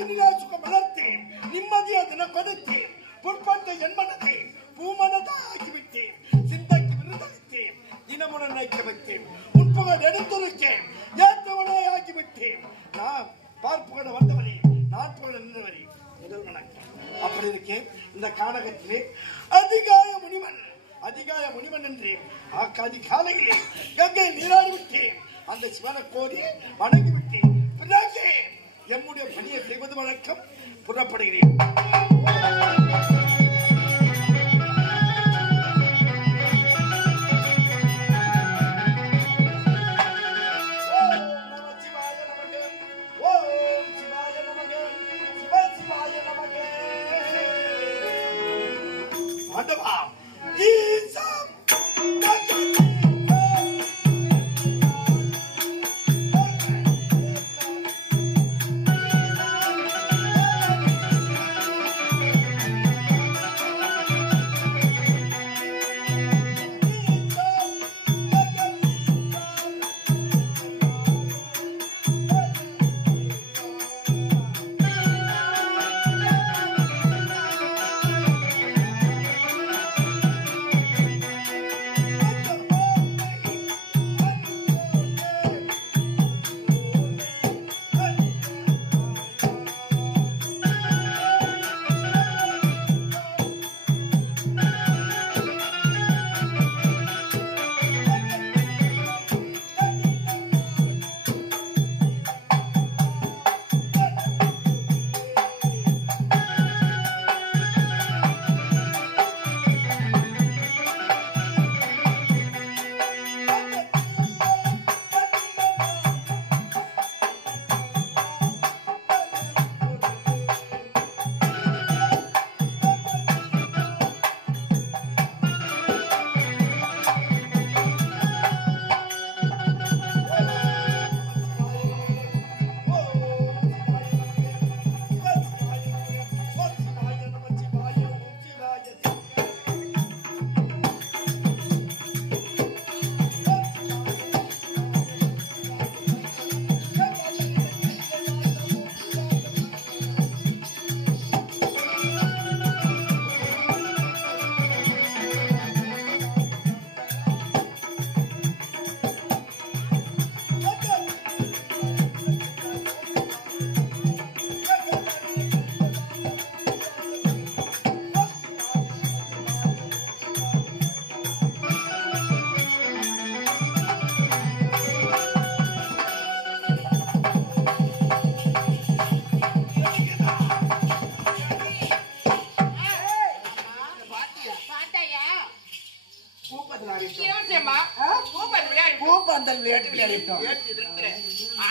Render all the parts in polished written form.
மனத்தினிலே சுகம் வளர்த்தேன், நிம்மதியை தினம் கொடுத்தேன், புட்பட்ட என் மனத்தை பூமனதாக ஆக்கிவிட்டேன், சிந்தைக்கு விருதளித்தேன், தினமுடன் நினைக்க வைத்தேன், உட்புகழ் எடுத்துரைத்தேன், ஏற்றவனாய் ஆக்கிவிட்டேன். நான் பார்ப்புகட வந்தவனே, நாட்புகழ நின்றவனே, முதல் வணக்கம். அப்படி இருக்கேன். இந்த கானகத்திலே அதிகாய முனிவன் என்று அதிகாலையிலே கங்கை நீராடி விட்டேன். அந்த சிவனை கோரி வணங்கி விட்டேன். பிறகு எம்முடைய பணியை செய்வது வழக்கம். புறப்படுகிறேன்.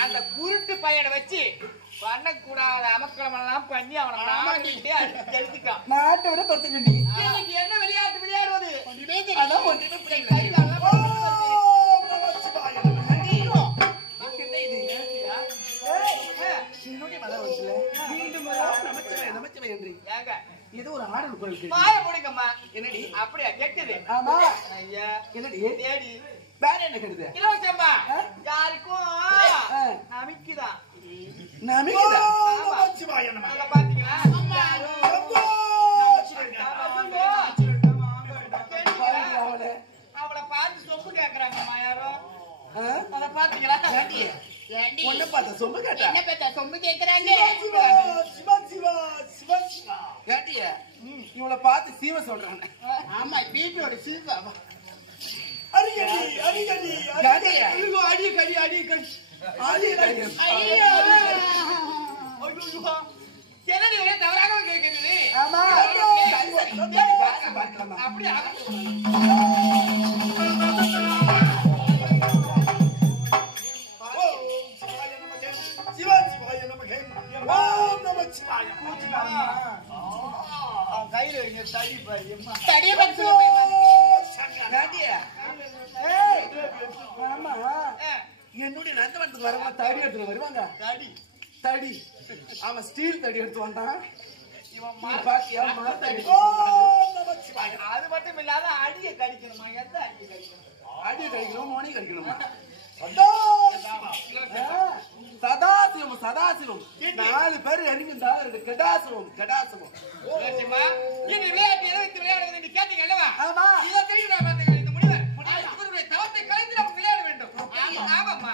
அந்த குருட்டு பையனை வச்சு பண்ணக்கூடாத அமக்களமெல்லாம் பண்ணி அவனை நாட்டிட்டு எழுதிக்கான். நாட்டோட தொடுத்துட்டு என்ன விளையாட்டு விளையாடுவது இது ஒரு ஆடல் குரல். மாய முடிங்கம்மா. என்னடி அப்படியா கேட்குது? ஆமா ஐயா. என்னடி தேடி வேற என்ன கேக்குது? இலவசம்மா யாருக்கும் நமிக்குதான். நமிக்குதா? நமச்சிவாய நம. அங்க பாத்தீங்களா? அவளை பார்த்து சொம்பு கேக்குறாங்கம்மா யாரோ. அத பாத்தீங்களா? ஏண்டி பொண்ணு பார்த்த சொம்பு கேட்டா என்ன பேத்த சொம்பு கேக்குறாங்க? சிவா சிவா சிவா சிவா கேட்டியா? இவளை பார்த்து சீவ சொல்றாங்க. ஆமா பிபியோட சீவா. அடிக்கடி அடிக்கடி அடிக்கடி அடிக்கடி அடிக்கடி அடிக்கடி ஐயோ என்னடி ஒரே தவறாக கேக்குறீங்க? ஆமா அப்படி என்னுடைய நந்தவனத்துக்கு வரவங்க தடி எடுத்து வருவாங்க. தடி அவன் ஸ்டீல் தடி எடுத்து வந்தான். அது மட்டும் இல்லாத அடியை கடிக்கணுமா? எந்த அடியை கடிக்கணும்? அடியை கடிக்கணும், மோனி கடிக்கணுமா? சதாசிவம் சதாசிவம் 4 பேர் இறங்கியிருந்தாலும் கடாசிவம் கடாசிவம். இந்த விளையாட்டு எதை விளையாடுவது என்று கேட்டீங்க அல்லவா? ஆமா. இதை தெரியுதா பார்த்தீங்களா? இந்த முனிவர் அவருடைய தவத்தை கலைந்து நாம் விளையாட வேண்டும். ஆமாம்மா.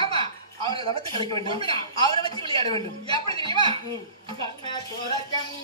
ஆமா. அவரை தவத்தை கலைக்க வேண்டும். அவரை வச்சு விளையாட வேண்டும். எப்படி தெரியுமா? கண்ண தோரக்கம்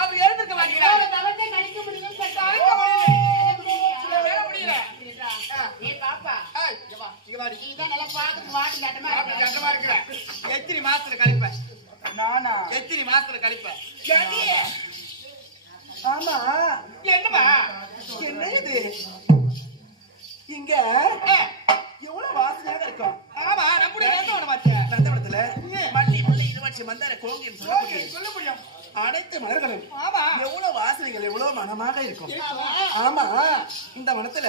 அப்படி எழுந்துக்க மாட்டீங்களா? தவத்தை கழிக்க முடியும்னு சொல்லிட்டு முடியல. பாப்பா இங்க வாடி. நீதான் நல்லா பாத்துக்கு வாட்டு கட்டமா கட்டமா இருக்கிற. எத்தனை மாசத்துல கழிப்ப? நானா? எத்தனை மாசத்துல கழிப்ப? ஆமா. என்னமா என்ன இது? இங்க எவ்வளவு வாசனையாக இருக்கும். ஆமா, நம்முடைய நந்தவனமாச்சே. நந்தவனத்துல மல்லி முல்லை இருவாட்சி மந்தார கோங்கின்னு சொல்ல முடியும். அனைத்து மலர்களும் ஆமா, எவ்வளவு வாசனைகள் எவ்வளவு மனமாக இருக்கும். ஆமா, இந்த வனத்துல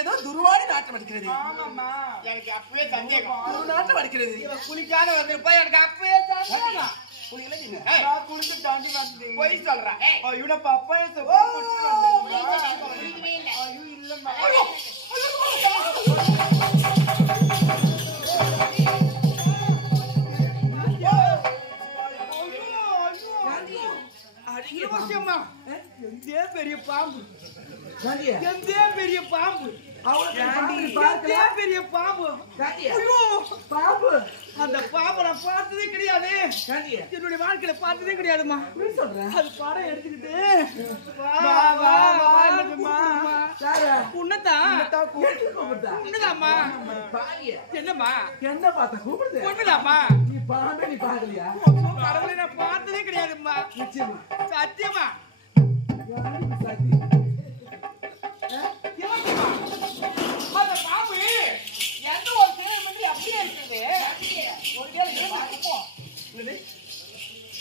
ஏதோ துருவாடி நாட்டம் அடிக்கிறது. ஆமாம்மா, எனக்கு அப்பவே சந்தேகம். ஒரு நாட்டம் அடிக்கிறது. குளிக்காத வந்திருப்பா, எனக்கு அப்பவே சந்தேகம். குளிச்சு தாண்டி வந்து போய் சொல்றேன். இவட பப்பாய குளிக்கவே இல்லை ஐயோ இல்லம்மா எந்தே பெரிய பாம்பு எந்தே பெரிய பாம்பு பெரிய பாம்பு பாம்பு அந்த பாம்பை நான் பார்த்ததே கிடையாது. என்னுடைய வாழ்க்கையில பார்த்ததே கிடையாதுமா. அது படம் எடுத்துக்கிட்டு உன்னதாம்மா. என்னம்மா என்ன பார்த்த கூப்பிடுது? ஒண்ணுதாம்மா. நீ பாம்பே நீ பாக்கலையா? கடவுளை நான் பார்த்ததே கிடையாதும்மா. நிச்சயமா சத்தியமா சத்தி அந்த பாம்பு எந்த ஒரு செயல் பண்ணி அப்படியே இருக்குது. ஒரு வேளை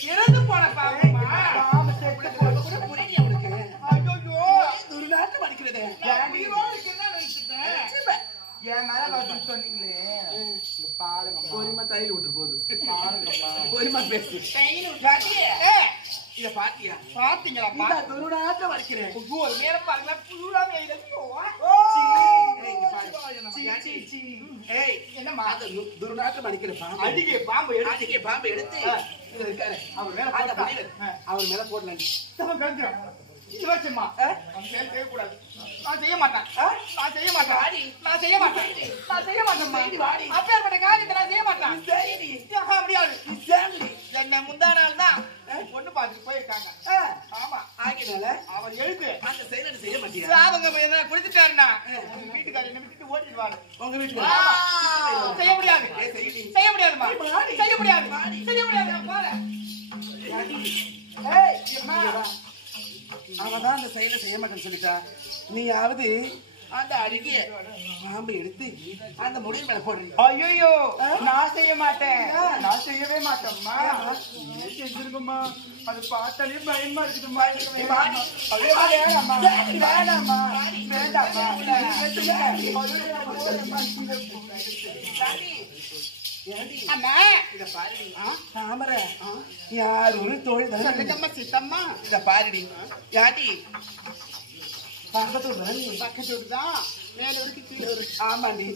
இறந்து போன பாம்புமா. பாம்பு செத்து போக கூட புரியல உனக்கு. ஐயோ, துர்நாற்றம் அடிக்கிறது. உயிரோடு இருக்குன்னு நினைச்சிட்டேன். என் மேல வந்து சொன்னீங்களே பாருங்க பொறிமா தையில் விட்டு போகுது. பொறிமா பேசு. இத பாத்தியா? பாத்தீங்களா? இந்த துர்நாற்றம் அடிக்கிறேன். ஒரு நேரம் பாருங்களா, புழுடாம என்னம்மா துர்நாற்றம் அடிக்கிற பாம்பு. அடிக்க பாம்பு அடிக்க பாம்பு எடுத்து இதுல இருக்காரு. அவர் மேல அந்த மனிதர் அவர் மேல போடலாம். இவச்சம்மா செய்யக்கூடாது. நான் செய்ய மாட்டேன். நான் செய்ய மாட்டேன். நான் செய்ய மாட்டேன். நான் செய்ய மாட்டேன்மா. அப்பேற்பட்ட காரியத்தை நான் செய்ய மாட்டேன். முடியாது. என்ன முந்தா நாள் தான் பொண்ணு பார்த்துட்டு போயிருக்காங்க. ஆமா, ஆகினால அவர் எழுது அந்த செயலை செய்ய மாட்டீங்க. அவங்க என்ன குடிச்சிட்டாருன்னா உங்க வீட்டுக்காரர் என்ன விட்டுட்டு ஓடிடுவாரு. உங்க வீட்டுல செய்ய முடியாது. செய்ய முடியாதுமா. செய்ய முடியாது. செய்ய முடியாது. நான் போறேன். அவதான் அந்த செயலை செய்ய மாட்டேன்னு சொல்லிட்டா. நீயாவது அந்த அழுகிய பாம்பை எடுத்து அந்த முடிவு மேல போடுறீங்க. ஐயோ நான் செய்ய மாட்டேன், நான் செய்யவே மாட்டேம்மா. செஞ்சிருக்கம்மா, அது பார்த்தாலே பயமா இருக்குதும்மா. வேண்டாம்மா வேண்டாம்மா வேண்டாம்மா. இத பாருடி தாமர யார் ஒரு தோழி சொல்லுங்கம்மா சித்தம்மா. இத பாருடி யாடி பக்கத்தூர் பக்கத்தூர் தான், மேலூருக்கு கீழூர். ஆமாண்டி.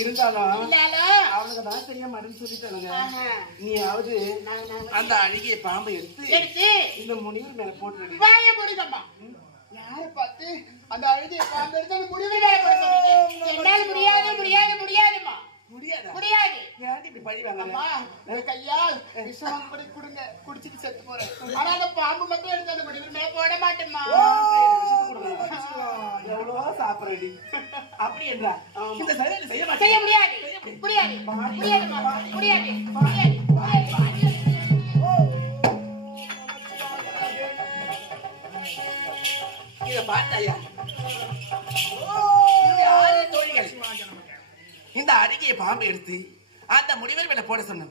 இருந்தாலும் அவனுக்கு தான் செய்ய மாட்டேன்னு சொல்லிட்டானுங்க. நீயாவது அந்த அழுகிய பாம்பை எடுத்து இந்த முனிவு மேல போட்டு வாய முடியுதம்மா. யாரை பார்த்து அந்த அழுகிய பாம்பு எடுத்து அந்த முடிவு மேல போட சொல்றீங்க? என்னால முடியாது முடியாது முடியாதுமா. முடியாதா? முடியாது. ஏன்டி இப்படி பழி வாங்குற? அம்மா இந்த கையால் விஷம் படி குடுங்க, குடிச்சிட்டு செத்து போறேன். ஆனா அந்த பாம்பு மட்டும் எடுத்து அந்த முடிவு மேல போட மாட்டேம்மா. எவ்வளவோ சாப்பிடுறடி. அப்படி என்றா இந்த செயலை செய்ய மாட்டேன். செய்ய முடியாது முடியாது முடியாதுமா முடியாது முடியாது முடியாது. இத பார்த்தாயா தோழிகள் இந்த அருகிய பாம்பை எடுத்து அந்த முடிவில் மேல போட சொன்னோம்,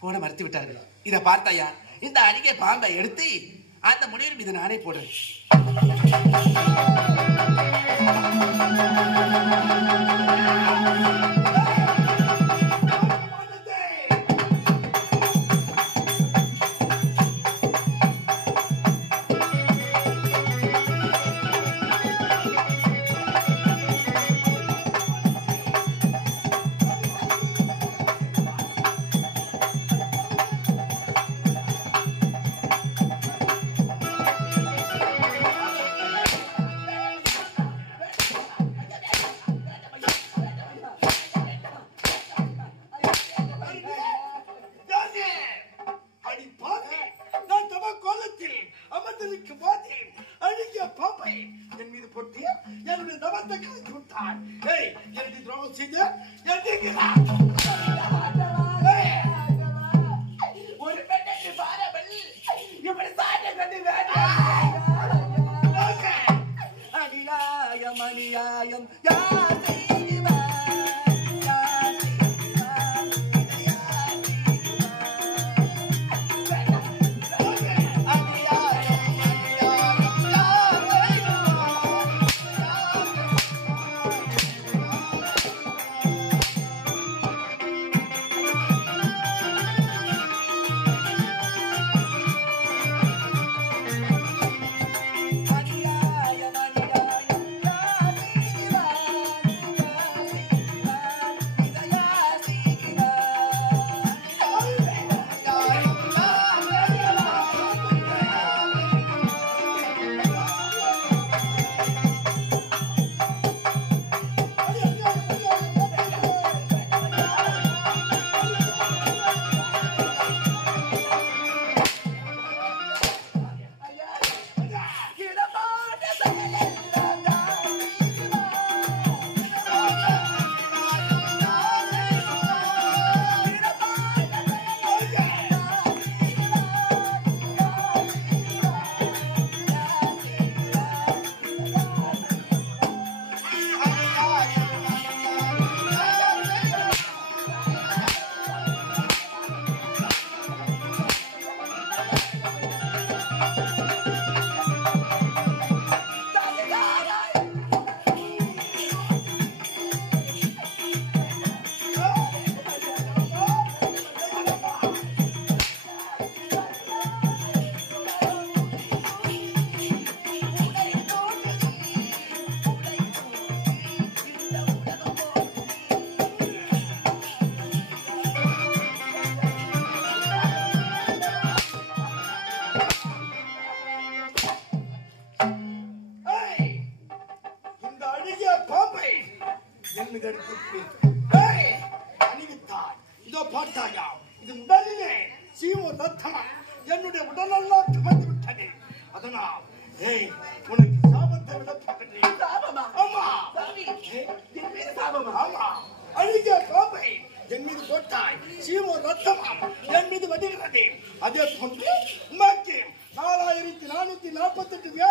போட மறுத்து விட்டார்கள். இத பார்த்தாயா இந்த அருகிய பாம்பை எடுத்து அந்த முடிவில் மீது நானே போடுறேன். என்னுடைய உடலெல்லாம் கமந்து விட்டது. அதனால் உனக்கு சாபத்தை விடப்பட்டது. சாபமா? ஆமா. என் மீது சாபமா? ஆமா. அழுகிய பாம்பை என் மீது போட்டாய், சீமோ ரத்தமாம் என் மீது வடிகிறது. அதே போன்று உனக்கு 4448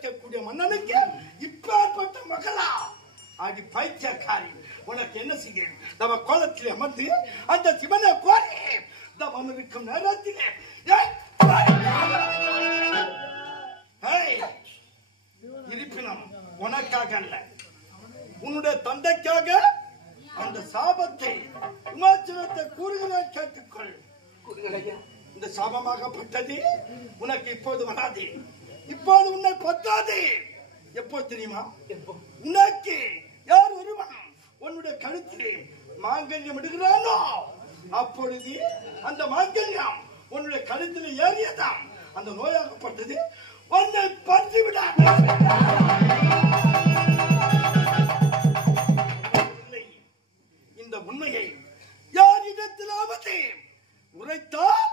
வைக்கக்கூடிய மன்னனுக்கு இப்பேற்பட்ட மகளா அடி பைத்தியக்காரி உனக்கு என்ன செய்கிறேன் நம்ம கோலத்திலே அமர்ந்து அந்த சிவனை கோரி தவம் இருக்கும் நேரத்திலே இருப்பினும் உனக்காக அல்ல உன்னுடைய தந்தைக்காக அந்த சாபத்தை விமோசனத்தை கூறுகிறேன் கேட்டுக்கொள். இந்த சாபமாகப்பட்டது உனக்கு இப்போது வராது, இப்போது உன்னை பத்தாது. எப்போ தெரியுமா? உனக்கு யார் ஒருவன் உன்னுடைய கழுத்திலே மாங்கல்யம் இடுகிறானோ அப்பொழுது அந்த மாங்கல்யம் உன்னுடைய கழுத்தில் ஏறியதாம் அந்த நோயாகப்பட்டது உன்னை பற்றி விட. இந்த உண்மையை யாரிடத்திலாவது உரைத்தால்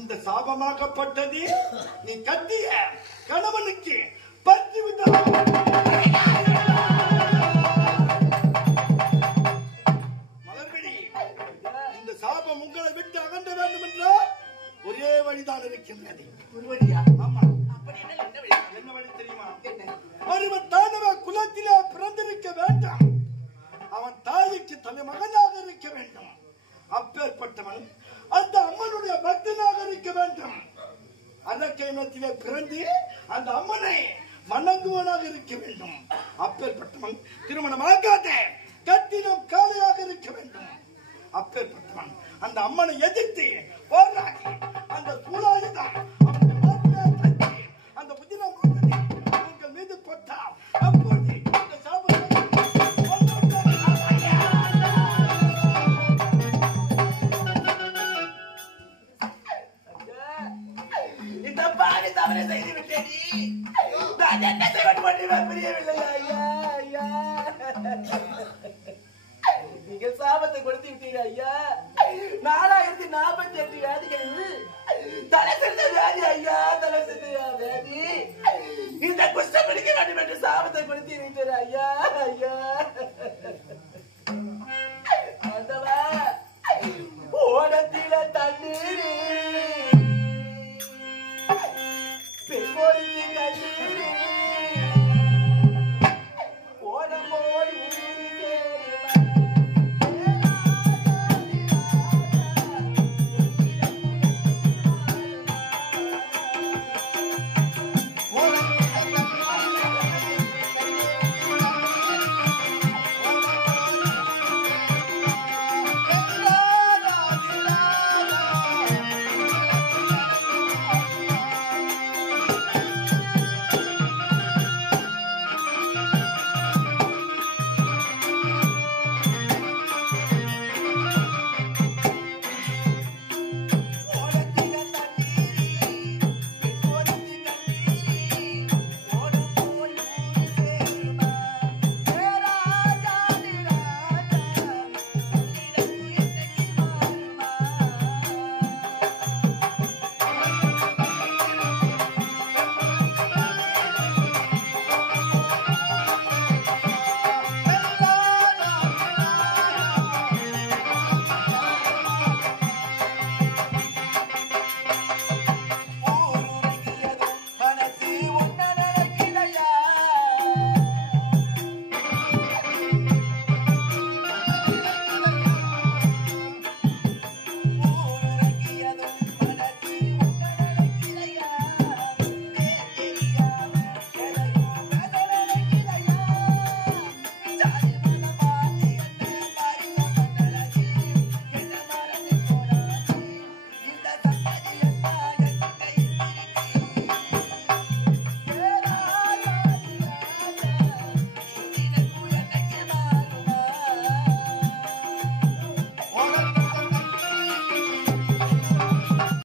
இந்த சாபமாகப்பட்டது நீ கட்டிய கணவனுக்கு பற்றி விட்டார். மலர்விழி, இந்த சாபம் உங்களை விட்டு அகன்ற வேண்டும் என்றால் ஒரே வழிதான் இருக்கின்றது. என்ன வழி தெரியுமா? ஒருவன் தானவ குலத்திலே பிறந்திருக்க வேண்டும், அவன் தாய்க்கு தலைமகனாக இருக்க வேண்டும். அப்பேற்பட்டவன் அந்த அம்மனுடைய பக்தனாக இருக்க வேண்டும். அரக்கைமத்திலே பிறந்து அந்த அம்மனை வணங்குவனாக இருக்க வேண்டும். அப்பேற்பட்டவன் திருமணமாகாத கட்டிடம் காலையாக இருக்க வேண்டும். அப்பேற்பட்டவன் அந்த அம்மனை எதிர்த்து போராடி அந்த சூழாயுதம் அந்த புதினம் உங்கள் மீது போட்டால் அப்போது இந்த சாபத்தை இந்த பாடி தவறை செய்து விட்டேனே, நான் என்ன செய்வது புரியவில்லை. ஐயா ஐயா, நீங்கள் சாபத்தை கொடுத்து விட்டீர்கள் ஐயா. 4048 வியாதிகளில் தலை சிறந்த வியாதி ஐயா, தலை சிறந்த வியாதி. இந்த குஷ்டம் பிடிக்க வேண்டும் என்று சாபத்தை கொடுத்து விட்டீர்கள் ஐயா ஐயா. ஆண்டவா, ஓடத்தில தண்ணீர் பெருமொழி கண்ணீர்